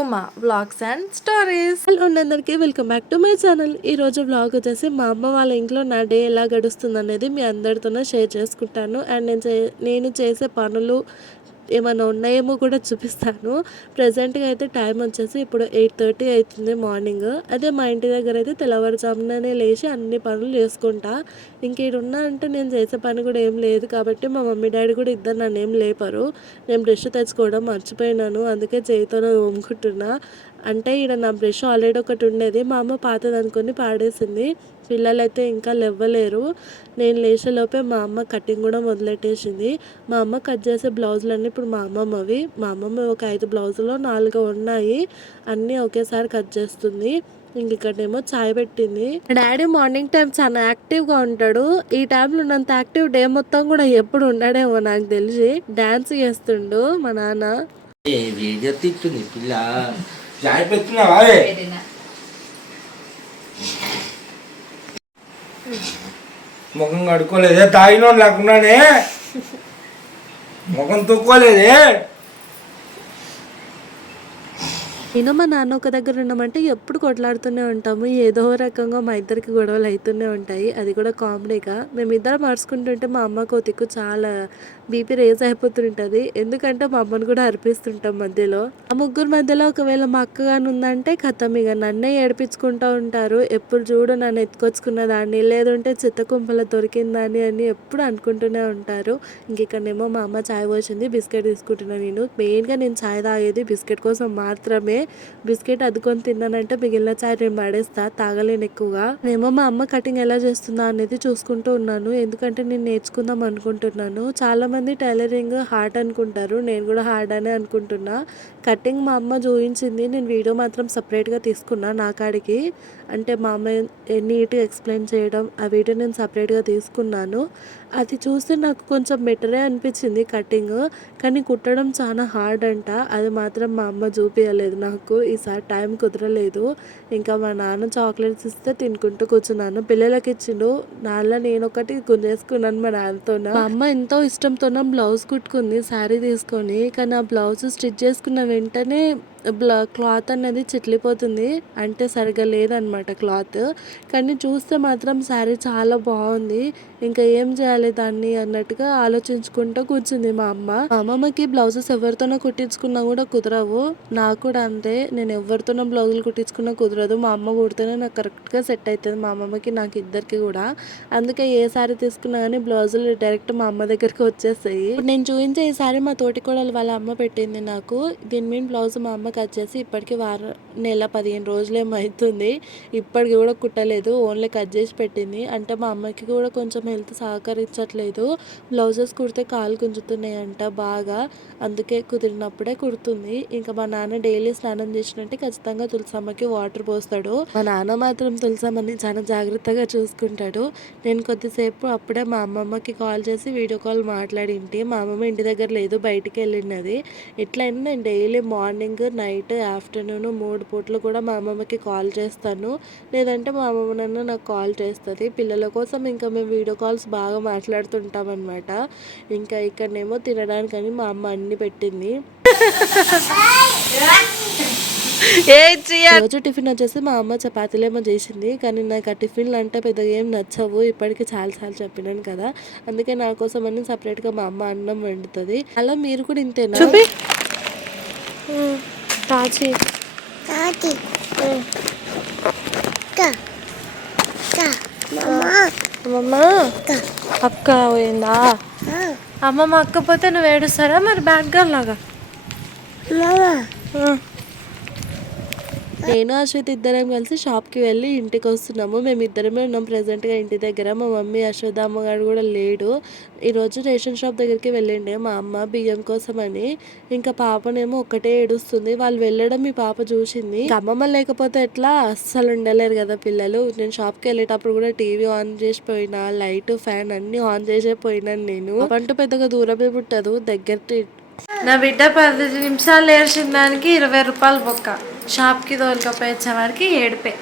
Uma vlogs and stories. Hello అందరికీ welcome back to my channel. ఈరోజు vlog వచ్చేసి మా అమ్మ వాళ్ళ ఇంట్లో నా డే ఎలా గడుస్తుంది అనేది మీ అందరితోనే షేర్ చేసుకుంటాను. అండ్ నేను చేసే పనులు ఏమైనా ఉన్నాయేమో కూడా చూపిస్తాను. ప్రజెంట్గా అయితే టైం వచ్చేసి ఇప్పుడు 8:30 అవుతుంది మార్నింగ్. అదే మా ఇంటి దగ్గర అయితే తెల్లవారుజాముననే లేచి అన్ని పనులు చేసుకుంటా. ఇంకేడున్నా అంటే నేను చేసే పని కూడా ఏం లేదు కాబట్టి మా మమ్మీ డాడీ కూడా ఇద్దరు నన్ను ఏం లేపరు. నేను బ్రష్ తెచ్చుకోవడం మర్చిపోయినాను, అందుకే చేయితోనే తోముకుంటున్నా. అంటే ఇక్కడ నా బ్రష్ ఆల్రెడీ ఒకటి ఉండేది, మా అమ్మ పాతది అనుకొని పాడేసింది. పిల్లలైతే ఇంకా లేవలేరు. నేను లేచేలోపే మా అమ్మ కటింగ్ కూడా మొదలెట్టేసింది. మా అమ్మ కట్ చేసే బ్లౌజులన్నీ ఇప్పుడు మా అమ్మమ్మ ఒక 5 బ్లౌజులు 4 ఉన్నాయి, అన్నీ ఒకేసారి కట్ చేస్తుంది. ఇంక ఇక్కడేమో చాయ్ పెట్టింది. డాడీ మార్నింగ్ టైం చాలా యాక్టివ్గా ఉంటాడు. ఈ టైంలో ఉన్నంత యాక్టివ్ డే మొత్తం కూడా ఎప్పుడు ఉండడేమో నాకు తెలిసి. డాన్స్ చేస్తుండు మా నాన్న. ముఖం కడుక్కోలేదే, తాగినోడు లేకున్నానే, ముఖం తొక్కోలేదే. నేను మా నాన్న ఒక దగ్గర ఉన్నామంటే ఎప్పుడు కొట్లాడుతూనే ఉంటాము. ఏదో రకంగా మా ఇద్దరికి గొడవలు అవుతూనే ఉంటాయి. అది కూడా కామెడీగా. మేమిద్దరం అరుచుకుంటుంటే మా అమ్మకు తిక్కు చాలా బీపీ రేజ్ అయిపోతుంటుంది. ఎందుకంటే మా అమ్మను కూడా అరిపిస్తుంటాం మధ్యలో. ఆ ముగ్గురు మధ్యలో ఒకవేళ మా అక్క కానీ ఉందంటే కథం, ఇక నన్నే ఏడిపించుకుంటూ ఉంటారు. ఎప్పుడు చూడు నన్ను ఎత్తుకొచ్చుకున్న దాన్ని, లేదంటే చిత్త కుంపల దొరికిందని అని ఎప్పుడు అనుకుంటూనే ఉంటారు. ఇక్కడనేమో మా అమ్మ చాయ్ పోసింది, బిస్కెట్ తీసుకుంటున్నాను. మెయిన్గా నేను చాయ్ తాగేది బిస్కెట్ కోసం మాత్రమే. బిస్కెట్ అద్దుకొని తిన్నానంటే మిగిలిన చాయ్ నేను పడేస్తా, తాగలేను ఎక్కువగా. నేమో మా అమ్మ కటింగ్ ఎలా చేస్తుందా అనేది చూసుకుంటూ ఉన్నాను, ఎందుకంటే నేను నేర్చుకుందాం అనుకుంటున్నాను. చాలా మంది టైలరింగ్ హార్డ్ అనుకుంటారు, నేను కూడా హార్డ్ అనే అనుకుంటున్నా. కటింగ్ మా అమ్మ చూపించింది, నేను వీడియో మాత్రం సపరేట్గా తీసుకున్నా నా కాడికి. అంటే మా అమ్మ నీట్గా ఎక్స్ప్లెయిన్ చేయడం, ఆ వీడియో నేను సపరేట్గా తీసుకున్నాను. అది చూస్తే నాకు కొంచెం బెటరే అనిపించింది కటింగ్, కానీ కుట్టడం చాలా హార్డ్ అంట. అది మాత్రం మా అమ్మ చూపించలేదు నాకు, ఈసారి టైం కుదరలేదు. ఇంకా మా నాన్న చాక్లెట్స్ ఇస్తే తినుకుంటూ కూర్చున్నాను. పిల్లలకి ఇచ్చిండు, నాన్న నేను ఒకటి గుంజేసుకున్నాను మా నాన్నతో. మా అమ్మ ఎంతో ఇష్టంతోనే బ్లౌజ్ కుట్టుకుంది శారీ తీసుకొని, కానీ ఆ బ్లౌజ్ స్టిచ్ చేసుకున్న వెంటనే క్లాత్ అనేది చిట్లిపోతుంది, అంటే సరిగా లేదనమాట క్లాత్. కానీ చూస్తే మాత్రం శారీ చాలా బాగుంది. ఇంకా ఏం చేయాలి దాన్ని అన్నట్టుగా ఆలోచించుకుంటూ కూర్చుంది మా అమ్మ. మా అమ్మమ్మకి బ్లౌజెస్ ఎవరితోనో కుట్టించుకున్నా కూడా కుదరవు, నాకు కూడా అంతే. నేను ఎవరితోనో బ్లౌజులు కుట్టించుకున్నా కుదరదు, మా అమ్మ కుడితేనే నాకు కరెక్ట్గా సెట్ అవుతుంది, మా అమ్మమ్మకి నాకు ఇద్దరికి కూడా. అందుకే ఏ శారీ తీసుకున్నా కానీ బ్లౌజులు డైరెక్ట్ మా అమ్మ దగ్గరికి వచ్చేస్తాయి. నేను చూపించే ఈ శారీ మా తోటి కోడలు వాళ్ళ అమ్మ పెట్టింది నాకు. దీని మీద బ్లౌజ్ మా అమ్మ కట్ చేసి ఇప్పటికి నెల 15 రోజులేమో అవుతుంది, ఇప్పటికి కూడా కుట్టలేదు, ఓన్లీ కట్ చేసి పెట్టింది. అంటే మా అమ్మకి కూడా కొంచెం హెల్త్ సహకరించట్లేదు, బ్లౌజెస్ కుడితే కాలు గుంజుతున్నాయంట బాగా, అందుకే కుదిరినప్పుడే కుడుతుంది. ఇంకా మా నాన్న డైలీ స్నానం చేసినట్టే ఖచ్చితంగా తులసమ్మకి వాటర్ పోస్తాడు. మా నాన్న మాత్రం తులసమ్మని చాలా జాగ్రత్తగా చూసుకుంటాడు. నేను కొద్దిసేపు అప్పుడే మా అమ్మమ్మకి కాల్ చేసి వీడియో కాల్ మాట్లాడింటి. మా అమ్మమ్మ ఇంటి దగ్గర లేదు, బయటికి వెళ్ళినది. ఎట్లయినా నేను డైలీ మార్నింగ్, నైట్, ఆఫ్టర్నూన్ 3 పూటలు కూడా మా అమ్మమ్మకి కాల్ చేస్తాను, లేదంటే మా అమ్మమ్మ నన్ను నాకు కాల్ చేస్తుంది. పిల్లల కోసం ఇంకా మేము వీడియో కాల్స్ బాగా మాట్లాడుతుంటాం అనమాట. ఇంకా ఇక్కడనేమో తినడానికని మా అమ్మ అన్ని పెట్టింది. రోజు టిఫిన్ వచ్చేసి మా అమ్మ చపాతీలేమో చేసింది, కానీ నాకు ఆ టిఫిన్లు అంటే పెద్దగా ఏం నచ్చవు, ఇప్పటికీ చాలాసార్లు చెప్పినాను కదా. అందుకే నా కోసం అని సపరేట్గా మా అమ్మ అన్నం వండుతుంది. అలా మీరు కూడా ఇంతేనా? తాచి అక్క పోయిందా? అమ్మమ్మ అక్కపోతే నువ్వు ఏడుస్తారా మరి బ్యాడ్ గర్ల్ లాగా? నేను అశ్వత్ ఇద్దరం కలిసి షాప్కి వెళ్ళి ఇంటికి వస్తున్నాము. మేము ఇద్దరమే ఉన్నాం ప్రజెంట్గా ఇంటి దగ్గర. మా మమ్మీ అశ్వత్ అమ్మగారు కూడా లేడు. ఈరోజు రేషన్ షాప్ దగ్గరికి వెళ్ళిండే మా అమ్మ బియ్యం కోసం అని. ఇంకా పాపనేమో ఒక్కటే ఏడుస్తుంది, వాళ్ళు వెళ్ళడం మీ పాప చూసింది. అమ్మమ్మ లేకపోతే ఎట్లా, అస్సలు ఉండలేరు కదా పిల్లలు. నేను షాప్కి వెళ్ళేటప్పుడు కూడా టీవీ ఆన్ చేసిపోయినా, లైట్ ఫ్యాన్ అన్ని ఆన్ చేసే పోయినాను నేను. అంటూ పెద్దగా దూరమే పుట్టదు, దగ్గర. నా బిడ్డ 10 నిమిషాలు ఏడ్చిన దానికి 20 రూపాయలు బొక్క, షాప్కి తోలుకపోయేవాడికి ఏడిపే.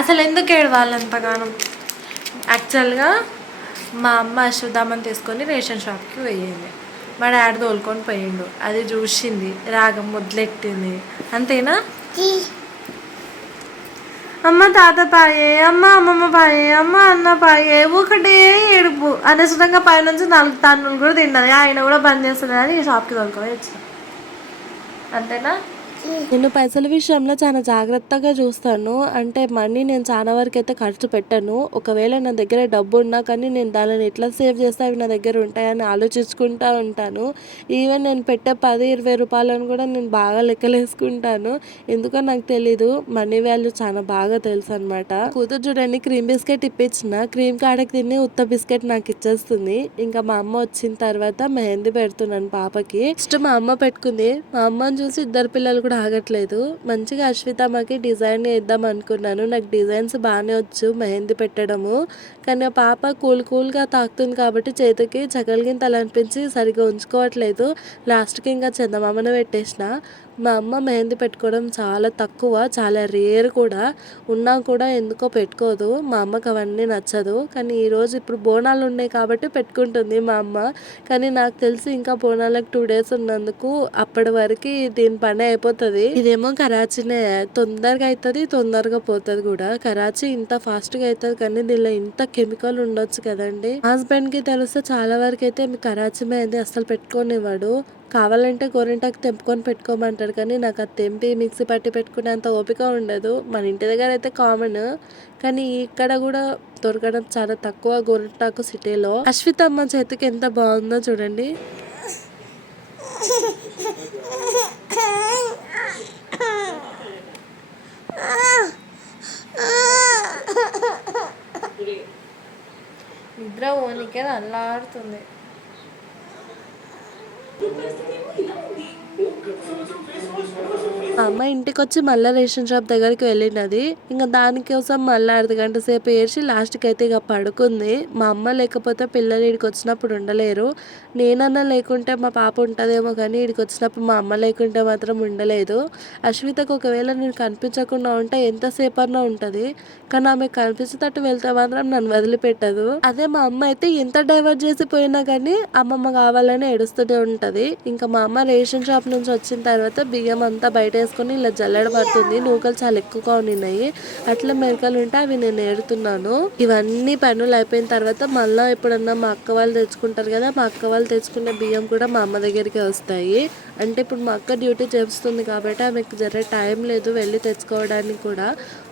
అసలు ఎందుకు ఏడవాళ్ళంతగానం? యాక్చువల్గా మా అమ్మ అశ్వత్థామని తీసుకొని రేషన్ షాప్కి పోయింది, మా డాడీ తోలుకొని పోయిండు. అది చూసింది, రాగం మొదలెట్టింది. అంతేనా? అమ్మ తాత పాయే, అమ్మ అమ్మమ్మ పాయే, అమ్మ అన్న పాయే, ఒకటే ఏడుపు. అనవసరంగా పైనుంచి 4 టన్నులు కూడా తిన్నది. ఆయన కూడా బంద్ చేస్తుంది అని షాప్కి తోలుకోవచ్చు. అంతేనా? నేను పైసల విషయంలో చాలా జాగ్రత్తగా చూస్తాను. అంటే మనీ నేను చాలా వరకు అయితే ఖర్చు పెట్టను. ఒకవేళ నా దగ్గర డబ్బు ఉన్నా కానీ నేను దానిని ఎట్లా సేవ్ చేస్తే అవి నా దగ్గర ఉంటాయని ఆలోచించుకుంటూ ఉంటాను. ఈవెన్ నేను పెట్టే 10-20 రూపాయలను కూడా నేను బాగా లెక్కలేసుకుంటాను. ఎందుకో నాకు తెలీదు, మనీ వాల్యూ చాలా బాగా తెలుసు అనమాట. కూతురు చూడండి, క్రీమ్ బిస్కెట్ ఇప్పించిన, క్రీమ్ కాడకి తిని ఉత్త బిస్కెట్ నాకు ఇచ్చేస్తుంది. ఇంకా మా అమ్మ వచ్చిన తర్వాత మెహందీ పెడుతున్నాను పాపకి. ఫస్ట్ మా అమ్మ పెట్టుకుంది. మా అమ్మని చూసి ఇద్దరు పిల్లలు కూడా ఆగట్లేదు. మంచిగా అశ్వితమ్మకి డిజైన్ వేద్దాం అనుకున్నాను. నాకు డిజైన్స్ బాగానే వచ్చు మెహందీ పెట్టడము. కానీ ఆ పాప కూల్గా తాకుతుంది కాబట్టి చేతికి చగలిగింతలు అనిపించి సరిగ్గా ఉంచుకోవట్లేదు. లాస్ట్కి ఇంకా చందమామను పెట్టేసిన. మా అమ్మ మెహందీ పెట్టుకోవడం చాలా తక్కువ, చాలా రేర్ కూడా. ఉన్నా కూడా ఎందుకో పెట్టుకోదు. మా అమ్మకి అవన్నీ నచ్చదు. కానీ ఈరోజు ఇప్పుడు బోనాలు ఉన్నాయి కాబట్టి పెట్టుకుంటుంది మా అమ్మ. కానీ నాకు తెలిసి ఇంకా బోనాలకు 2 days ఉన్నందుకు అప్పటి వరకు దీని పని అయిపోతుంది. ఇదేమో కరాచీనే, తొందరగా అవుతుంది, తొందరగా పోతుంది కూడా. కరాచీ ఇంత ఫాస్ట్గా అవుతుంది కానీ దీనిలో ఇంత కెమికల్ ఉండొచ్చు కదండి. హస్బెండ్కి తెలిస్తే చాలా వరకు అయితే మీ కరాచీ మెహందీ అసలు పెట్టుకోనివ్వడు. కావాలంటే గోరింటాకు తెంపుకొని పెట్టుకోమంటాడు. కానీ నాకు అది తెంపి మిక్సీ పట్టి పెట్టుకునేంత ఓపిక ఉండదు. మన ఇంటి దగ్గర అయితే కామన్, కానీ ఇక్కడ కూడా దొరకడం చాలా తక్కువ గోరింటాకు సిటీలో. అశ్వితమ్మ చేతికి ఎంత బాగుందో చూడండి. నిద్ర ఓనికే అల్లాడుతుంది. మా అమ్మ ఇంటికి వచ్చి మళ్ళీ రేషన్ షాప్ దగ్గరికి వెళ్ళినది. ఇంకా దానికోసం మళ్ళీ 1/2 గంట సేపు ఏడ్చి లాస్ట్కి అయితే ఇక పడుకుంది. మా అమ్మ లేకపోతే పిల్లలు ఇక్కడికి వచ్చినప్పుడు ఉండలేరు. నేనన్నా లేకుంటే మా పాప ఉంటుందేమో కానీ ఇక్కడికి వచ్చినప్పుడు మా అమ్మ లేకుంటే మాత్రం ఉండలేదు. అశ్వితకు ఒకవేళ నేను కనిపించకుండా ఉంటే ఎంతసేపు అన్నా ఉంటుంది. కానీ ఆమె కనిపించేటట్టు వెళ్తే మాత్రం నన్ను వదిలిపెట్టదు. అదే మా అమ్మ అయితే ఎంత డైవర్ట్ చేసి పోయినా కానీ అమ్మమ్మ కావాలని ఏడుస్తూనే ఉంటుంది. ఇంకా మా అమ్మ రేషన్ షాప్ నుంచి వచ్చిన తర్వాత బియ్యం అంతా బయట వేసుకొని ఇలా జల్లెడ పడుతుంది. నూకలు చాలా ఎక్కువగా ఉన్నాయి. అట్లా మెరకలు ఉంటే అవి నేను ఏడుతున్నాను. ఇవన్నీ పనులు అయిపోయిన తర్వాత మళ్ళీ ఎప్పుడన్నా మా అక్క వాళ్ళు తెచ్చుకుంటారు కదా, మా అక్క వాళ్ళు తెచ్చుకున్న బియ్యం కూడా మా అమ్మ దగ్గరికి వస్తాయి. అంటే ఇప్పుడు మా అక్క డ్యూటీ చేస్తుంది కాబట్టి ఆమెకు జర టైం లేదు వెళ్ళి తెచ్చుకోవడానికి కూడా.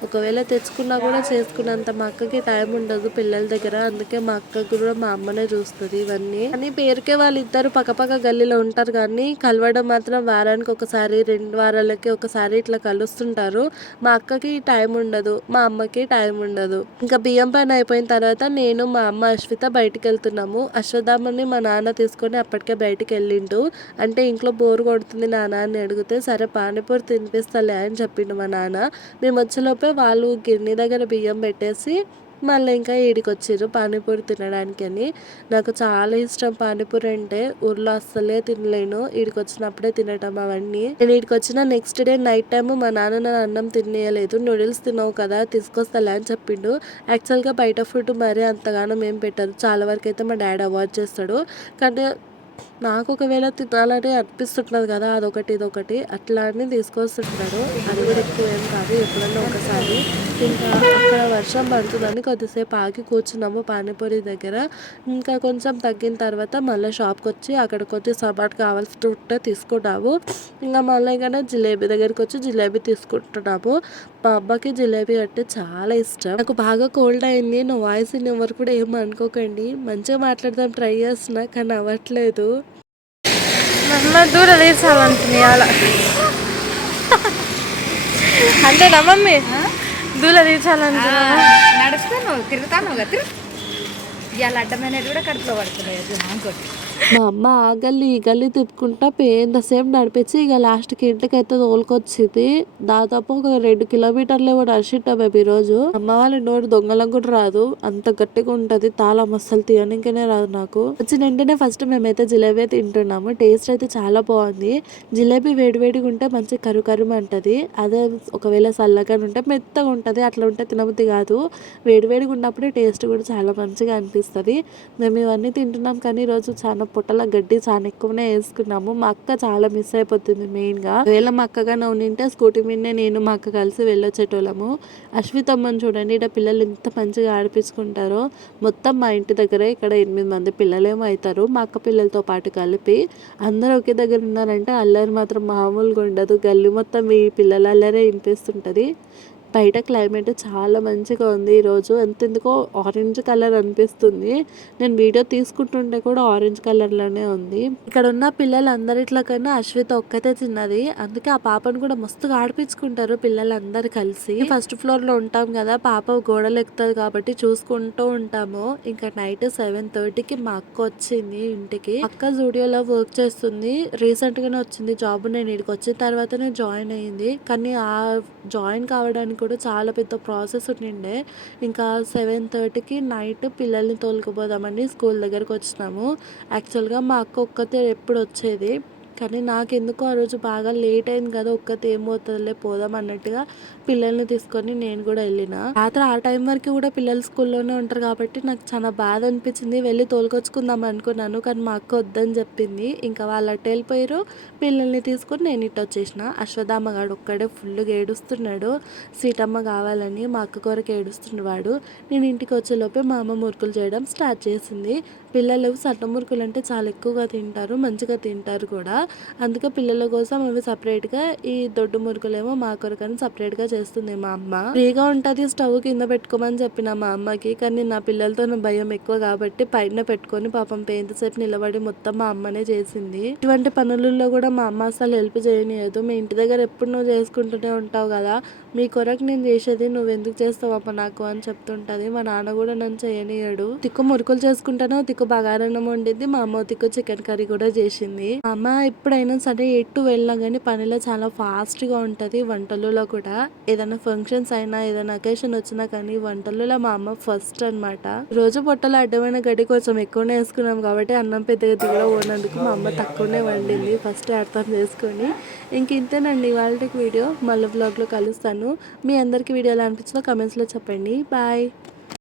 ఒకవేళ తెచ్చుకున్నా కూడా చేసుకున్నంత మా అక్కకి టైం ఉండదు పిల్లల దగ్గర. అందుకే మా అక్క కూడా మా అమ్మనే చూస్తుంది ఇవన్నీ. కానీ పేరుకే వాళ్ళిద్దరు పక్కపక్క గల్లీలో ఉంటారు కానీ కలవడం మాత్రం వారానికి ఒకసారి 2 వారాలకి ఒకసారి ఇట్లా కలుస్తుంటారు. మా అక్కకి టైం ఉండదు, మా అమ్మకి టైం ఉండదు. ఇంకా బియ్యం పని అయిపోయిన తర్వాత నేను మా అమ్మ అశ్విత బయటికి వెళ్తున్నాము. అశ్వత్థామని మా నాన్న తీసుకొని అప్పటికే బయటికి వెళ్ళిండు. అంటే ఇంట్లో బోరు కొడుతుంది నాన్న అని అడిగితే సరే పానీపూరి తినిపిస్తలే అని చెప్పిండు మా నాన్న. మేము వచ్చేలోపే వాళ్ళు గిన్నె దగ్గర బియ్యం పెట్టేసి మళ్ళీ ఇంకా ఈడికి వచ్చిర్రు పానీపూరి తినడానికి అని. నాకు చాలా ఇష్టం పానీపూరి అంటే. ఊర్లో అస్సలే తినలేను, ఈడికి వచ్చినప్పుడే తినటం అవన్నీ. నేను ఈడికి వచ్చిన నెక్స్ట్ డే నైట్ టైం మా నాన్న నన్ను అన్నం తినేయలేదు. నూడిల్స్ తినవు కదా తీసుకొస్తాలే అని చెప్పిండు. యాక్చువల్గా బయట ఫుడ్ మరీ అంతగానో ఏం పెట్టరు. చాలా వరకు అయితే మా డాడీ అవాయిడ్ చేస్తాడు. కానీ నాకు ఒకవేళ తినాలని అనిపిస్తుంటుంది కదా, అదొకటి ఇదొకటి అట్లా అని తీసుకొస్తుంటాడు. అది కూడా ఎక్కువ ఏం కాదు, ఎప్పుడన్నా ఒకసారి. ఇంకా అక్కడ వర్షం పడుతుందని కొద్దిసేపు ఆగి కూర్చున్నాము పానీపూరి దగ్గర. ఇంకా కొంచెం తగ్గిన తర్వాత మళ్ళీ షాప్కి వచ్చి అక్కడ కొంచెం సబాట్ కావాల్సి ఉంటే తీసుకుంటాము. ఇంకా మళ్ళీ ఇంకా జిలేబీ దగ్గరికి వచ్చి జిలేబీ తీసుకుంటున్నాము. మా అబ్బాకి జిలేబీ అంటే చాలా ఇష్టం. నాకు బాగా కోల్డ్ అయింది. నా వాయిస్ ఎవరు కూడా ఏం అనుకోకండి. మంచిగా మాట్లాడదాం ట్రై చేస్తున్నా కానీ అవ్వట్లేదు. దూర తీసాలంటుంది అలా అంతేనా మమ్మీ? దూల తీర్చాలంటున్నా. నడుస్తాను తిరుగుతాను కదా, ఇవాళ అడ్డమైనది కూడా కడుపులో పడుతున్నాయి ఇంకోటి. మా అమ్మ ఆ గల్లి ఈ గల్లి తిప్పుకుంటా ఎంతసేపు నడిపించి ఇక లాస్ట్కి ఇంటికైతే తోలుకొచ్చింది. దాదాపు ఒక 2 కిలోమీటర్లు కూడా నడిచిట్టాం మేము ఈరోజు. అమ్మ వాళ్ళ నోరు దొంగలకు కూడా రాదు, అంత గట్టిగా ఉంటది. తాళం అస్సలు తీయనికనే రాదు నాకు. వచ్చిన వెంటనే ఫస్ట్ మేమైతే జిలేబీ తింటున్నాము. టేస్ట్ అయితే చాలా బాగుంది. జిలేబీ వేడివేడిగా ఉంటే మంచి కరుమంటది. అదే ఒకవేళ చల్లగా ఉంటే మెత్తగా ఉంటది. అట్లా ఉంటే తినబుద్ధి కాదు. వేడివేడిగా ఉన్నప్పుడే టేస్ట్ కూడా చాలా మంచిగా అనిపిస్తుంది. మేము ఇవన్నీ తింటున్నాం కానీ ఈరోజు చాలా పొట్టల గడ్డి చాలా ఎక్కువనే వేసుకున్నాము. మా అక్క చాలా మిస్ అయిపోతుంది మెయిన్గా. ఒకవేళ మా అక్కగా ఉంటే స్కూటీ మీదనే నేను మా అక్క కలిసి వెళ్ళొచ్చేటోళ్ళము. అశ్వితమ్మని చూడండి, ఇక్కడ పిల్లలు ఎంత మంచిగా ఆడిపించుకుంటారో. మొత్తం మా ఇంటి దగ్గర ఇక్కడ 8 మంది పిల్లలేమో అవుతారు, మా అక్క పిల్లలతో పాటు కలిపి. అందరూ ఒకే దగ్గర ఉన్నారంటే అల్లరి మాత్రం మామూలుగా ఉండదు. గల్లీ మొత్తం ఈ పిల్లల అల్లరే వినిపిస్తుంటుంది. బయట క్లైమేట్ చాలా మంచిగా ఉంది ఈరోజు. ఎంతెందుకో ఆరెంజ్ కలర్ అనిపిస్తుంది. నేను వీడియో తీసుకుంటుంటే కూడా ఆరెంజ్ కలర్లోనే ఉంది. ఇక్కడ ఉన్న పిల్లలందరిట్లో కన్నా అశ్విత ఒక్కతే చిన్నది, అందుకే ఆ పాపను కూడా మస్తుగా ఆడిపించుకుంటారు పిల్లలందరూ కలిసి. ఫస్ట్ ఫ్లోర్లో ఉంటాం కదా, పాప గోడలు ఎక్కుతుంది కాబట్టి చూసుకుంటూ ఉంటాము. ఇంకా నైట్ 7:30కి మా అక్క వచ్చింది ఇంటికి. అక్క జూడియోలో వర్క్ చేస్తుంది, రీసెంట్గానే వచ్చింది జాబ్. నేను ఇక్కడికి వచ్చిన తర్వాతనే జాయిన్ అయ్యింది, కానీ ఆ జాయిన్ కావడానికి కూడా చాలా పెద్ద ప్రాసెస్ ఉండిండే. ఇంకా 7:30కి నైట్ పిల్లల్ని తోలుకుపోదామని స్కూల్ దగ్గరకు వచ్చినాము. యాక్చువల్గా మా అక్క ఒక్కతే ఎప్పుడు వచ్చేది, కానీ నాకెందుకో ఆ రోజు బాగా లేట్ అయింది కదా, ఒక్కతే ఏం పోతుందిలే పోదాం అన్నట్టుగా పిల్లల్ని తీసుకొని నేను కూడా వెళ్ళిన. రాత్రి ఆ టైం వరకు కూడా పిల్లలు స్కూల్లోనే ఉంటారు కాబట్టి నాకు చాలా బాధ అనిపించింది. వెళ్ళి తోలుకొచ్చుకుందాం అనుకున్నాను, కానీ మా అక్క వద్దని చెప్పింది. ఇంకా వాళ్ళు అటు వెళ్ళిపోయారు, పిల్లల్ని తీసుకొని నేను ఇటు వచ్చేసిన. అశ్వథామ గాడు ఒక్కడే ఫుల్గా ఏడుస్తున్నాడు, సీతమ్మ కావాలని. మా అక్క కొరకు ఏడుస్తున్నాడు. నేను ఇంటికి వచ్చేలోపే మా అమ్మ మురుకులు చేయడం స్టార్ట్ చేసింది. పిల్లలు సన్న మురుకులు అంటే చాలా ఎక్కువగా తింటారు, మంచిగా తింటారు కూడా. అందుకే పిల్లల కోసం అవి సపరేట్గా, ఈ దొడ్డు మురుకులేమో మా కొరకని సపరేట్గా చేస్తుంది మా అమ్మ. ఫ్రీగా ఉంటుంది స్టవ్ కింద పెట్టుకోమని చెప్పిన మా అమ్మకి, కానీ నా పిల్లలతో భయం ఎక్కువ కాబట్టి పైన పెట్టుకొని పాపం ఎంతసేపు నిలబడి మొత్తం మా అమ్మనే చేసింది. ఇటువంటి పనులలో కూడా మా అమ్మ అసలు హెల్ప్ చేయనియదు. మీ ఇంటి దగ్గర ఎప్పుడు నువ్వు చేసుకుంటూనే ఉంటావు కదా, మీ కొరకు నేను చేసేది నువ్వు ఎందుకు చేస్తావు అమ్మ నాకు అని చెప్తుంటది. మా నాన్న కూడా నన్ను చేయనియడు. తిక్కు మురుకులు చేసుకుంటాను, తిక్కు బగారన్నం వండింది మా అమ్మ, తిక్కు చికెన్ కర్రీ కూడా చేసింది. మా అమ్మ ఎప్పుడైనా సరే ఎటు వెళ్ళినా కానీ పనిలో చాలా ఫాస్ట్గా ఉంటుంది. వంటలలో కూడా ఏదైనా ఫంక్షన్స్ అయినా ఏదైనా అకేషన్ వచ్చినా కానీ వంటలలో మా అమ్మ ఫస్ట్ అనమాట. రోజు పొట్టలో అడ్డమైన గడ్డి కొంచెం ఎక్కువనే వేసుకున్నాం కాబట్టి అన్నం పెద్దగా దిగులో పోనందుకు మా అమ్మ తక్కువనే వండింది, ఫస్ట్ అర్థం చేసుకొని. ఇంక ఇంతేనండి వాళ్ళకి వీడియో. మళ్ళీ వ్లాగ్లో కలుస్తాను. మీ అందరికీ వీడియో ఎలా అనిపించిందో కమెంట్స్లో చెప్పండి. బాయ్.